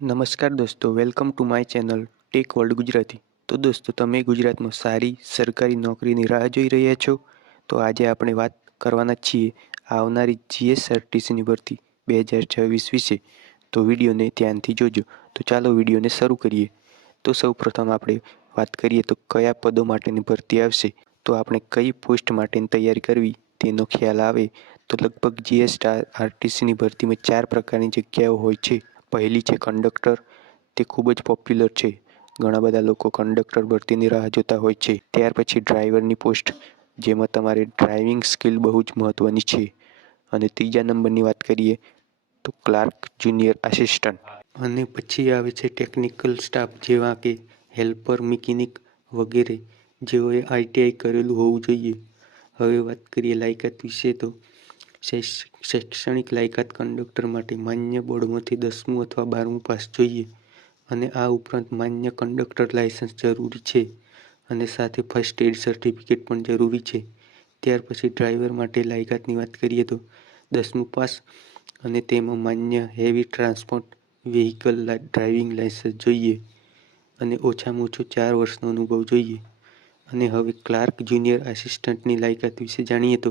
નમસ્કાર દોસ્તો welcome to my channel tech world Gujarati તો દોસ્તો, તમે ગુજરાતમાં સારી સરકારી નોકરીની રાહ જોઈ રહ્યા છો? તો આજે આપણે વાત કરવાના છીએ આવનારી જીએસઆરટીસીની ભરતી બે હજાર છવ્વીસ વિશે. તો વિડીયોને ધ્યાનથી જોજો. તો ચાલો વિડીયોને શરૂ કરીએ. તો સૌ પ્રથમ આપણે વાત કરીએ તો કયા પદો માટેની ભરતી આવશે? તો આપણે કઈ પોસ્ટ માટેની તૈયારી કરવી? તેનો ખ્યાલ આવે તો લગભગ જીએસઆરટીસીની ભરતીમાં ચાર પ્રકારની જગ્યાઓ હોય છે. પહેલી છે કંડક્ટર. તે ખૂબ જ પોપ્યુલર છે. ઘણા બધા લોકો કંડક્ટર ભરતીની રાહ જોતા હોય છે. ત્યાર પછી ડ્રાઈવરની પોસ્ટ, જેમાં તમારે ડ્રાઇવિંગ સ્કિલ બહુ જ મહત્ત્વની છે. અને ત્રીજા નંબરની વાત કરીએ, તો ક્લાર્ક જુનિયર આસિસ્ટન્ટ. અને પછી આવે છે ટેકનિકલ સ્ટાફ, જેવા કે હેલ્પર, મિકેનિક વગેરે, જેઓએ આઈટીઆઈ કરેલું હોવું જોઈએ. હવે વાત કરીએ લાયકાત વિશે તો શૈક્ષણિક લાયકાત કંડક્ટર માટે માન્ય બોર્ડમાંથી દસમું અથવા બારમું પાસ જોઈએ અને આ ઉપરાંત માન્ય કંડક્ટર લાયસન્સ જરૂરી છે અને સાથે ફર્સ્ટ એડ સર્ટિફિકેટ પણ જરૂરી છે. ત્યાર પછી ડ્રાઈવર માટે લાયકાતની વાત કરીએ તો દસમું પાસ અને તેમાં માન્ય heavy transport vehicle driving licence જોઈએ અને ઓછામાં ઓછો ચાર વર્ષનો અનુભવ જોઈએ. અને હવે ક્લાર્ક જુનિયર આસિસ્ટન્ટની લાયકાત વિશે જાણીએ તો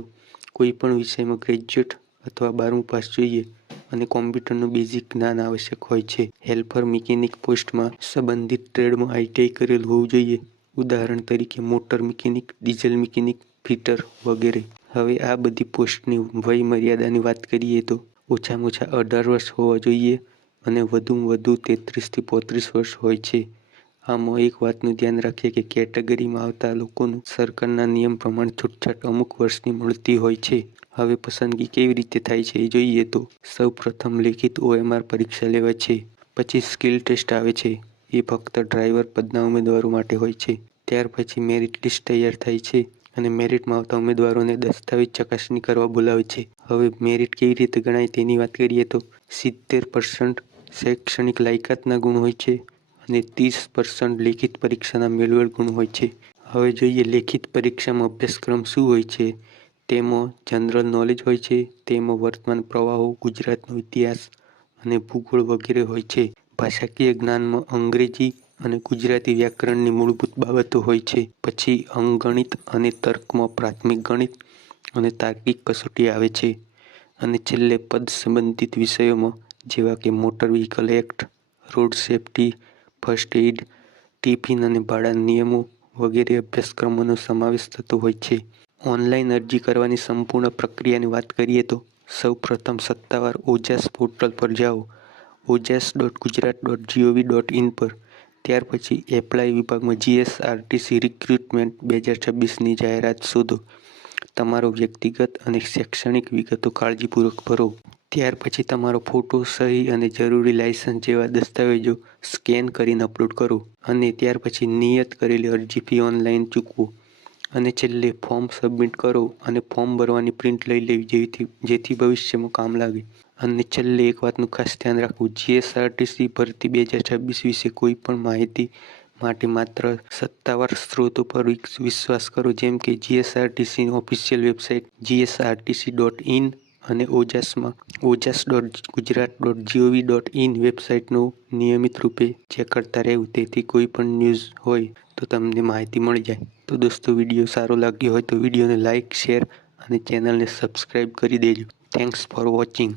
કોઈ પણ વિષયમાં ગ્રેજ્યુએટ અથવા બારમું પાસ જોઈએ અને કોમ્પ્યુટરનું બેઝિક જ્ઞાન આવશ્યક હોય છે. હેલ્પર મિકેનિક પોસ્ટમાં સંબંધિત ટ્રેડમાં આઈટીઆઈ કરેલ હોવું જોઈએ. ઉદાહરણ તરીકે motor mechanic diesel mechanic fitter વગેરે. હવે આ બધી પોસ્ટની વય મર્યાદાની વાત કરીએ તો ઓછામાં ઓછા અઢાર વર્ષ હોવા જોઈએ અને વધુમાં વધુ તેત્રીસથી પોત્રીસ વર્ષ હોય છે. આમાં એક વાતનું ધ્યાન રાખીએ કે કેટેગરીમાં આવતા લોકોનું સરકારના નિયમ પ્રમાણે છૂટછાટ અમુક વર્ષની મળતી હોય છે. હવે પસંદગી કેવી રીતે થાય છે એ જોઈએ તો સૌ પ્રથમ લેખિત ઓએમઆર પરીક્ષા લેવાય છે, પછી સ્કિલ ટેસ્ટ આવે છે, એ ફક્ત ડ્રાઈવર પદના ઉમેદવારો માટે હોય છે. ત્યાર પછી મેરિટ લિસ્ટ તૈયાર થાય છે અને મેરિટમાં આવતા ઉમેદવારોને દસ્તાવેજ ચકાસણી કરવા બોલાવે છે. હવે મેરિટ કેવી રીતે ગણાય તેની વાત કરીએ તો સિત્તેર પર્સન્ટ શૈક્ષણિક લાયકાતના ગુણ હોય છે અને ત્રીસ પર્સન્ટ લેખિત પરીક્ષાના મેળવેલ ગુણ હોય છે. હવે જોઈએ લેખિત પરીક્ષામાં અભ્યાસક્રમ શું હોય છે? તેમાં જનરલ નોલેજ હોય છે, તેમાં વર્તમાન પ્રવાહો, ગુજરાતનો ઇતિહાસ અને ભૂગોળ વગેરે હોય છે. ભાષાકીય જ્ઞાનમાં અંગ્રેજી અને ગુજરાતી વ્યાકરણની મૂળભૂત બાબતો હોય છે. પછી અંગણિત અને તર્કમાં પ્રાથમિક ગણિત અને તાર્કિક કસોટી આવે છે. અને છેલ્લે પદ સંબંધિત વિષયોમાં જેવા કે motor vehicle act, road safety first aid tiffin અને ભાડાના નિયમો વગેરે અભ્યાસક્રમોનો સમાવેશ થતો હોય છે. ઓનલાઈન અરજી કરવાની સંપૂર્ણ પ્રક્રિયાની વાત કરીએ તો સૌ પ્રથમ સત્તાવાર ઓજાસ પોર્ટલ પર જાઓ. OJAS dot Gujarat dot G O V dot in પર. ત્યાર પછી એપ્લાય વિભાગમાં જીએસઆરટીસી રિક્રુટમેન્ટ બે હજાર છવ્વીસની જાહેરાત શોધો. તમારો વ્યક્તિગત અને શૈક્ષણિક વિગતો કાળજીપૂર્વક ભરો. ત્યાર પછી તમારો ફોટો સહી અને જરૂરી લાયસન્સ જેવા દસ્તાવેજો સ્કેન કરીને અપલોડ કરો અને ત્યાર પછી નિયત કરેલી અરજી ફી ઓનલાઈન ચૂકવો. અને છેલ્લે ફોર્મ સબમિટ કરો અને ફોર્મ ભરવાની પ્રિન્ટ લઈ લેવી જેથી જેથી ભવિષ્યમાં કામ લાગે. અને છેલ્લે એક વાતનું ખાસ ધ્યાન રાખવું. જીએસઆરટીસી ભરતી બે હજાર છવ્વીસ વિશે કોઈ પણ માહિતી માટે માત્ર સત્તાવાર સ્ત્રોતો પર વિશ્વાસ કરો. જેમ કે જીએસઆરટીસીની official website GSRTC dot in અને ઓજાસમાં, OJAS dot Gujarat dot G O V dot in વેબસાઇટનો નિયમિત રૂપે ચેક કરતા રહેવું તેથી કોઈ પણ ન્યૂઝ હોય તો તમને માહિતી મળી જાય. તો દોસ્તો, વીડિયો સારો લાગ્યો હોય તો વિડીયોને લાઇક શેર અને ચેનલને સબસ્ક્રાઈબ કરી દેજો. Thanks for watching